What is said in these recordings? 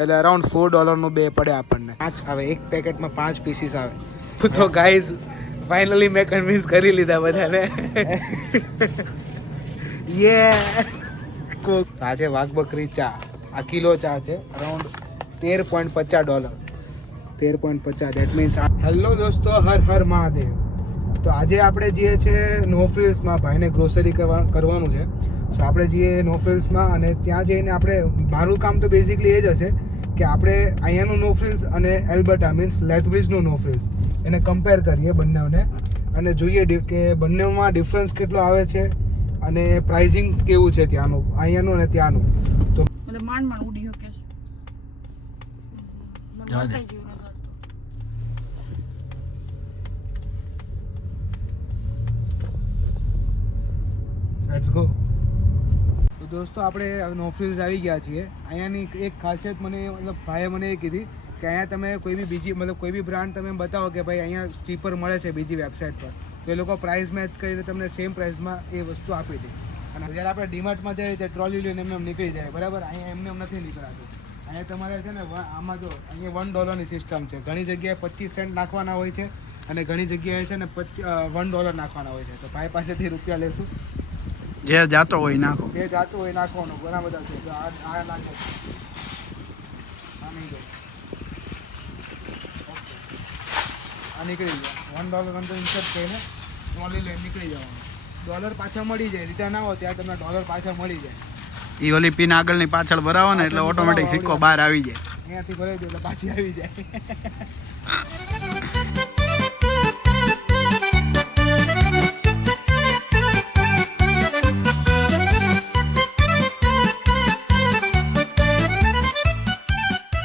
એટલે અરાઉન્ડ $4 બે પડે આપણને. 5 આવે, એક પેકેટમાં 5 પીસીસ આવે. તો ગાઈઝ ફાઇનલી મેં કન્વિન્સ કરી લીધા બધાને. યે કોક આ છે વાઘ બકરી ચા. આ કિલો ચા છે અરાઉન્ડ $13.50. 13.50 that means. હેલો દોસ્તો, હર હર મહાદેવ. તો આજે આપણે જઈએ છીએ નો ફ્રિલ્સમાં, ભાઈને ગ્રોસરી કરવાનું છે. સો આપણે જઈએ નો ફ્રિલ્સમાં અને ત્યાં જઈને આપણે, મારું કામ તો બેઝિકલી એ જ હશે કે આપણે અહીંયાનું નો ફ્રિલ્સ અને એલ્બર્ટા મીન્સ લેથબ્રિજનું નો ફ્રિલ્સ એને કમ્પેર કરીએ બંનેને અને જોઈએ કે બંનેમાં ડિફરન્સ કેટલો આવે છે અને પ્રાઇઝિંગ કેવું છે ત્યાંનું, અહીંયાનું અને ત્યાંનું. તો એટલે માંડ ઉડી શકે છે. Let's go. તો દોસ્તો આપણે નો ફ્રિલ્સ આવી ગયા છીએ. અહીંયાની એક ખાસિયત મને, મતલબ ભાઈએ મને એ કીધી કે અહીંયા તમે કોઈ બી બીજી, મતલબ કોઈ બી બ્રાન્ડ તમે બતાવો કે ભાઈ અહીંયા ચીપર મળે છે બીજી વેબસાઇટ પર, તો એ લોકો પ્રાઇસ મેચ કરીને તમને સેમ પ્રાઇસમાં એ વસ્તુ આપી દે. અને જ્યારે આપણે ડીમાર્ટમાં જઈએ તો ટ્રોલી લઈને એમ નીકળી જાય, બરાબર. અહીંયા એમને નથી નીકળાતું. અહીંયા તમારે છે ને આમાં જો અહીંયા $1 સિસ્ટમ છે. ઘણી જગ્યાએ 25 સેન્ટ નાખવાના હોય છે અને ઘણી જગ્યાએ છે ને $1 નાખવાના હોય છે. તો ભાઈ પાસેથી રૂપિયા લેશું, જે જાતો હોય નાખો, જે જાતું હોય નાખવાનું. ઘણા બધા છે. તો આ નાખે, આ નહીં જાય, આ નીકળી ગયા. $1 અંદર ઇન્સર્ટ કરીને ટ્રોલી લઈને નીકળી જવાનું. ડોલર પાછા મળી જાય, રિટર્ન આવો ત્યાં તમને ડોલર પાછા મળી જાય. એ ઓલી પિન આગળની પાછળ ભરાવો ને એટલે ઓટોમેટિક સિક્કો બહાર આવી જાય. અહીંયાથી ભરાઈ દો એટલે પાછી આવી જાય.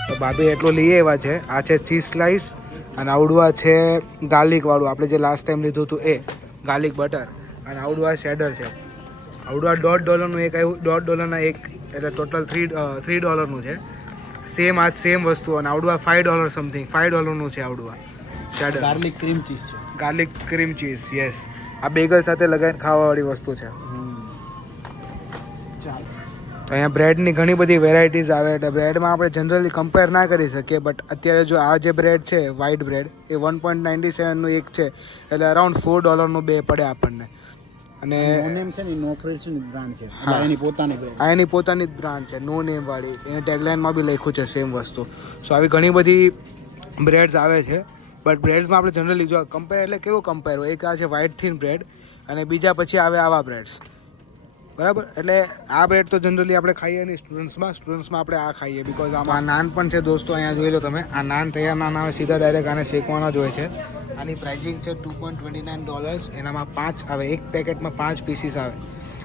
તો ભાભી એટલું લઈ આવ્યા છે. આ છે ચીઝ સ્લાઈસ અને આવડું આ છે ગાર્લિક વાળું, આપણે જે લાસ્ટ ટાઈમ લીધું હતું એ ગાર્લિક બટર. અને આવડું આ શેડર છે. આવડું આ $1.5 એક આવ્યું, $1.5 એક, એટલે ટોટલ $3 છે. સેમ આ સેમ વસ્તુ. અને આવડું આ $5 સમથિંગ, $5 છે આવડું આ શેડર. ગાર્લિક ક્રીમ ચીઝ છે. Garlic cream cheese, yes. આ બેગલ સાથે લગાવીને ખાવાવાળી વસ્તુ છે. તો અહીંયા બ્રેડની ઘણી બધી વેરાયટીઝ આવે. એટલે બ્રેડમાં આપણે જનરલી કમ્પેર ના કરી શકીએ, બટ અત્યારે જો આ જે બ્રેડ છે વ્હાઇટ બ્રેડ એ 1.97 એક છે, એટલે અરાઉન્ડ $4 બે પડે આપણને. અને નેમ છે ને નો ફ્રિલ્સની બ્રાન્ડ છે, એની પોતાની બ્રાન્ડ, આ એની પોતાની જ બ્રાન્ડ છે, નો નેમ વાળી. એની ટેગલાઇનમાં બી લખ્યું છે સેમ વસ્તુ. સો આવી ઘણી બધી બ્રેડ્સ આવે છે. બટ બ્રેડ્સમાં આપણે જનરલી જો કમ્પેર, એટલે કેવું કમ્પેર હોય, એક આ છે વ્હાઇટ થીન બ્રેડ અને બીજા પછી આવે આવા બ્રેડ્સ, બરાબર. એટલે આ બ્રેડ તો જનરલી આપણે ખાઈએ નહીં સ્ટુડન્ટ્સમાં આપણે આ ખાઈએ બિકોઝ આમાં આ નાન પણ છે દોસ્તો. અહીંયા જોઈ લો તમે, આ નાન તૈયાર નાન આવે, સીધા ડાયરેક્ટ આને શેકવાના જ હોય છે. આની પ્રાઇઝિંગ છે $2.29. એનામાં 5 આવે, એક પેકેટમાં 5 પીસીસ આવે.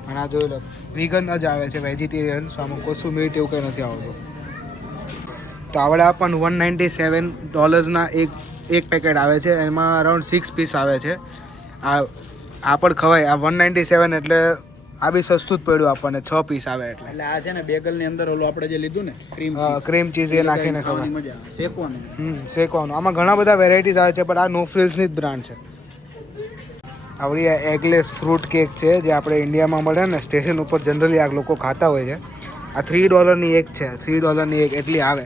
અને આ જોઈ લો વિગન જ આવે છે, વેજીટેરિયન. સો આમાં કશું મીટ એવું કંઈ નથી આવતું. તો આવડા પણ $197 એક પેકેટ આવે છે. એમાં અરાઉન્ડ 6 પીસ આવે છે. આ પણ ખવાય. આ 197 એટલે આ બી સસ્તું જ પડ્યું આપણને. 6 પીસ આવે એટલે આ છે ને બેગલની અંદર ઓલું આપણે જે લીધું ને ક્રીમ ચીઝ એ નાખીને ખવાય. મજા આવે શેકવાનું. શેકવાનું. આમાં ઘણા બધા વેરાયટીઝ આવે છે, પણ આ નો ફ્રિલ્સની જ બ્રાન્ડ છે. આવડી આ એગલેસ ફ્રૂટ કેક છે જે આપણે ઇન્ડિયામાં મળે ને સ્ટેશન ઉપર, જનરલી આ લોકો ખાતા હોય છે. આ $3 એક છે, $3 એક એટલી આવે.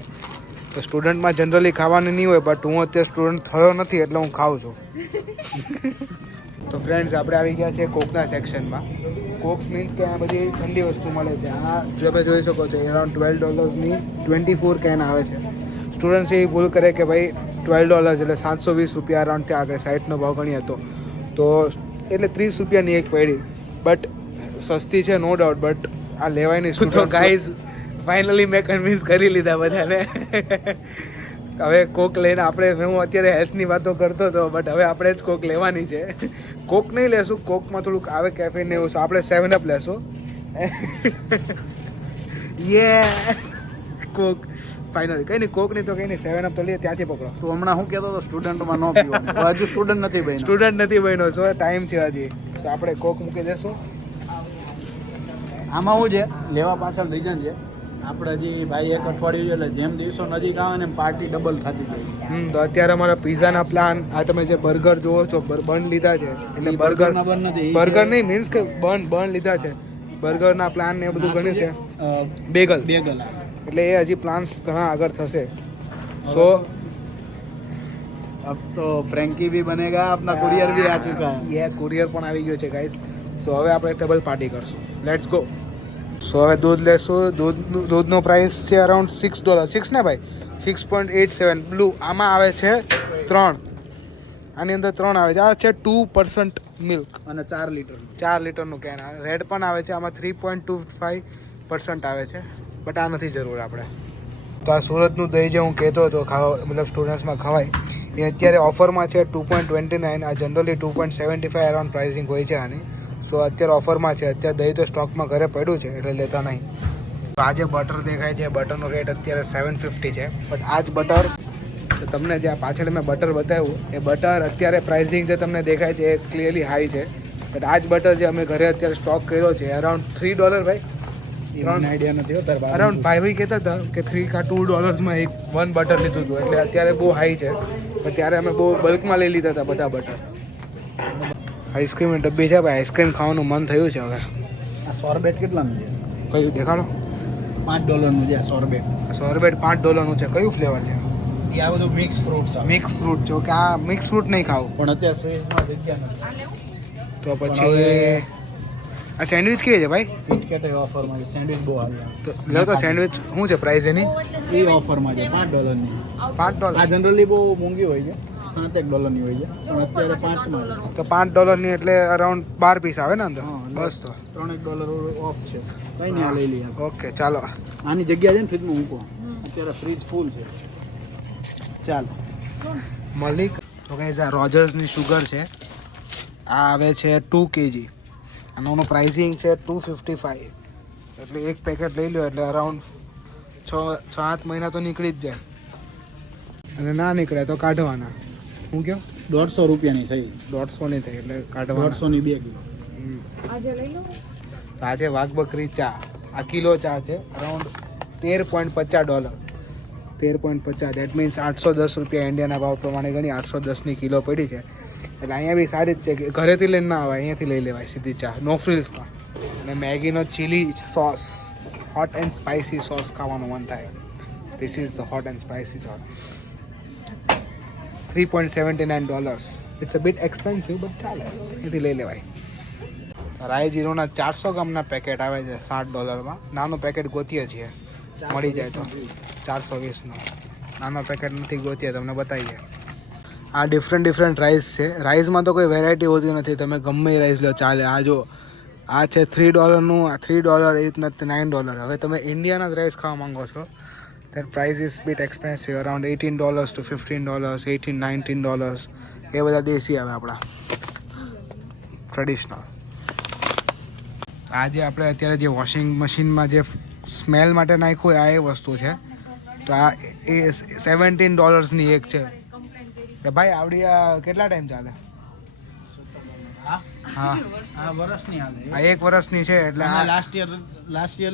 તો સ્ટુડન્ટમાં જનરલી ખાવાની નહીં હોય, બટ હું અત્યારે સ્ટુડન્ટ થયો નથી એટલે હું ખાઉં છું. તો ફ્રેન્ડ્સ આપણે આવી ગયા છે કોકના સેક્શનમાં. કોક્સ મીન્સ કે આ બધી ઠંડી વસ્તુ મળે છે. આ જો તમે જોઈ શકો છો અરાઉન્ડ $12 24 કેન આવે છે. સ્ટુડન્ટ્સ એ ભૂલ કરે કે ભાઈ $12 એટલે ₹720 અરાઉન્ડ ત્યાં આગળ સાઈડનો ભાવ ગણી હતો, તો એટલે ₹30 એક પડી. બટ સસ્તી છે નો ડાઉટ, બટ આ લેવાય નહીં. તો ગાઈઝ ફાઇનલી મેં કન્વિન્સ કરી લીધા બધાને. હવે કોક લઈને આપણે, હું અત્યારે હેલ્થની વાતો કરતો હતો, બટ હવે આપણે જ કોક લેવાની છે. કોક નહીં લેશું, કોકમાં થોડુંક આવે કેફીન ને એવું, આપણે 7 અપ લેશું. યે કોક ફાઇનલી. કંઈ નહીં, કોક નહીં તો કંઈ નહીં, 7 અપ તો લઈએ. ત્યાંથી પકડો. તો હમણાં હું કહેતો હતો સ્ટુડન્ટમાં ન પીવાનું, હજુ સ્ટુડન્ટ નથી બન્યો. સ્ટુડન્ટ નથી બન્યો, સો ટાઈમ છે હજી. સો આપણે કોક મૂકી દેશું. આમાં શું છે, લેવા પાછળ રીઝન છે આપણે હજી ભાઈ એક અઠવાડિયું એટલે જેમ દિવસો નજીક આવે ને પાર્ટી ડબલ થતી જાય. તો અત્યારે અમારા પિઝાના પ્લાન, આ તમે જે બર્ગર જોવો છો, બન લીધા છે એટલે બર્ગર નહીં મીન્સ કે બન લીધા છે. બર્ગરના પ્લાન ને એ બધું ઘણું છે. બેગલ એટલે એ હજી પ્લાન્સ ઘણા આગળ થશે સો अब तो फ्रेंकी भी बनेगा अपना कुरियर भी आ चुका है ये કુરિયર પણ આવી ગયો છે ગાઈસ સો હવે આપણે ડબલ પાર્ટી કરશું લેટ્સ ગો સો હવે દૂધ લેશું દૂધનો પ્રાઇસ છે અરાઉન્ડ $6 6 ને ભાઈ 6.87 બ્લુ આમાં આવે છે 3 આની અંદર 3 આવે છે આ છે 2% મિલ્ક અને 4 લીટર 4 લીટરનું કેન આવે રેડ પણ આવે છે આમાં 3.25% આવે છે બટ આ નથી જરૂર આપણે તો આ સુરતનું દહીં જે હું કહેતો હતો ખાવા મતલબ સ્ટુડન્ટ્સમાં ખવાય એ અત્યારે ઓફરમાં છે 2.29 આ જનરલી 2.75 અરાઉન્ડ પ્રાઇસિંગ હોય છે આની સો અત્યારે ઓફરમાં છે અત્યારે દહીં તો સ્ટોકમાં ઘરે પડ્યું છે એટલે લેતા નહીં તો આ જે બટર દેખાય છે બટરનો રેટ અત્યારે 750 છે બટ આ જ બટર તમને જે આ પાછળ મેં બટર બતાવ્યું એ બટર અત્યારે પ્રાઇસિંગ જે તમને દેખાય છે એ ક્લિયરલી હાઈ છે બટ આ જ બટર જે અમે ઘરે અત્યારે સ્ટોક કર્યો છે અરાઉન્ડ $3 ભાઈ ત્રણ આઈડિયા નથી હોતા અરાઉન્ડ ભાઈ કહેતા હતા કે $3 એક વન બટર લીધું હતું એટલે અત્યારે બહુ હાઈ છે પણ ત્યારે અમે બહુ બલ્કમાં લઈ લીધા હતા બધા બટર આઈસ્ક્રીમની ડબ્બી છે ભાઈ આઈસ્ક્રીમ ખાવાનું મન થયું છે હવે આ સોરબેટ કેટલાનું છે કયું દેખાડો $5 છે સોરબેટ સોરબેટ $5 છે કયું ફ્લેવર છે એ આ બધું મિક્સ ફ્રૂટ્સ આવે મિક્સ ફ્રૂટ જો કે આ મિક્સ ફ્રૂટ નહીં ખાવું પણ અત્યારે ફ્રીજમાં જગ્યા નથી તો પછી આ સેન્ડવિચ કેવી છે ભાઈ કિટકેટ ઓફરમાં છે સેન્ડવિચ બહુ આવી તો લો તો સેન્ડવિચ શું છે પ્રાઇસ એની એ ઓફરમાં છે $5 $5 આ જનરલી બહુ મોંઘી હોય છે $7 હોય છે પણ અત્યારે 5 માં તો $5 એટલે અરાઉન્ડ 12 પીસ આવે ને અંદર હા, બસ તો $3 ઓફ છે કઈ નહીં આ લઈ લઈએ ઓકે ચાલો આની જગ્યા છે ને ફ્રીજમાં મૂકો અત્યારે ફ્રીજ ફૂલ છે ચાલ મલિક તો ગાઈઝ આ રોજર્સની શુગર છે આ આવે છે 2 kg આનો પ્રાઇસિંગ છે 255 એટલે એક પેકેટ લઈ લો એટલે અરાઉન્ડ 6-7 મહિના તો નીકળી જ જાય અને ના નીકળે તો કાઢવાના હું કહો $150 ની થઈ 150 નહીં થાય એટલે કાઢવાના 150 ની 2 કિલો તો આજે વાઘ બકરી ચા આ કિલો ચા છે અરાઉન્ડ $13.50 13.50 દેટ મીન્સ $810 ઇન્ડિયાના ભાવ પ્રમાણે ગણી 810ની કિલો પડી છે એટલે અહીંયા બી સારી જ છે કે ઘરેથી લઈને ના આવે અહીંયાથી લઈ લેવાય સીધી ચા નો ફ્રીલ્સમાં અને મેગીનો chilli sauce hot and spicy sauce ખાવાનું મન થાય this is the hot and spicy sauce $3.79 it's a bit expensive but ચાલે અહીંથી લઈ લેવાય રાઈ જીરોના 400 ગ્રામના પેકેટ આવે છે $60 નાનું પેકેટ ગોતીએ છીએ મળી જાય તો 420નું નાનો પેકેટ નથી ગોતીએ તમને બતાવીએ આ ડિફરન્ટ રાઈસ છે રાઈસમાં તો કોઈ વેરાયટી હોતી નથી તમે ગમે એ રાઈસ લો ચાલે આ જો આ છે $3નું આ $3 એ નથી $9 હવે તમે ઇન્ડિયાના જ રાઈસ ખાવા માંગો છો that price is bit expensive around $18 to $15 $18-19 એ બધા દેશી આવે આપણા ટ્રેડિશનલ આ જે આપણે અત્યારે જે વોશિંગ મશીનમાં જે સ્મેલ માટે નાખ્યું આ એ વસ્તુ છે તો આ એ $17ની એક છે તો ભાઈ આવડી આ કેટલા ટાઈમ ચાલે હા આ વર્ષની હાલે આ 1 વર્ષની છે એટલે આ લાસ્ટ યર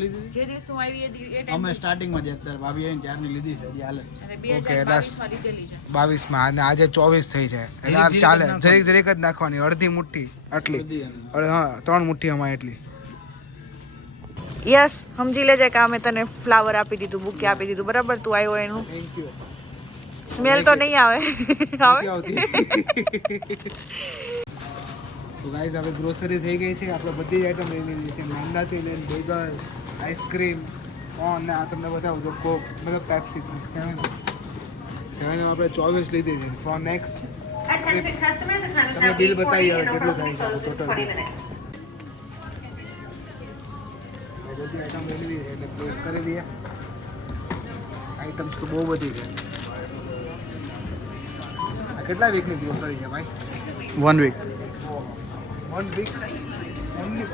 લીધી જે દિવસનું આવી એ ટાઈમ અમે સ્ટાર્ટિંગમાં જ અત્યારે ભાભી આવીને ત્યારની લીધી છે હજી હાલે જ છે અને ઓકે, એટલે 2022 માં લીધેલી છે 22માં અને આજે 24 થઈ છે એટલે આ જરીક ચાલે જ નાખવાની. જરીક જ નાખવાની અડધી મુઠ્ઠી આટલી બધી હા 3 મુઠ્ઠી આમાં એટલી યસ સમજી લેજે કે અમે તને ફ્લાવર આપી દીધું બુકે આપી દીધું બરાબર તું આવ્યો એનું થેન્ક યુ સ્મેલ તો નહીં આવે આવે તો ગાઈઝ હવે ગ્રોસરી થઈ ગઈ છે આપણે બધી જ આઈટમ લઈ લીધી છે મેંદાથી લઈને બર્ગર આઈસ્ક્રીમ કોન ને આ તમને બતાવું તો કોક મતલબ પેપ્સી 7 આપણે 24 લીધી છે ફોર નેક્સ્ટ તમને બિલ બતાવી હવે કેટલું થાય છે ટોટલ બિલ બધી આઈટમ લઈ લીધી છે એટલે પ્લેસ કરી દઈએ આઈટમ્સ તો બહુ બધી છે આ કેટલા વીકની ગ્રોસરી છે ભાઈ 1 વીક 1 week only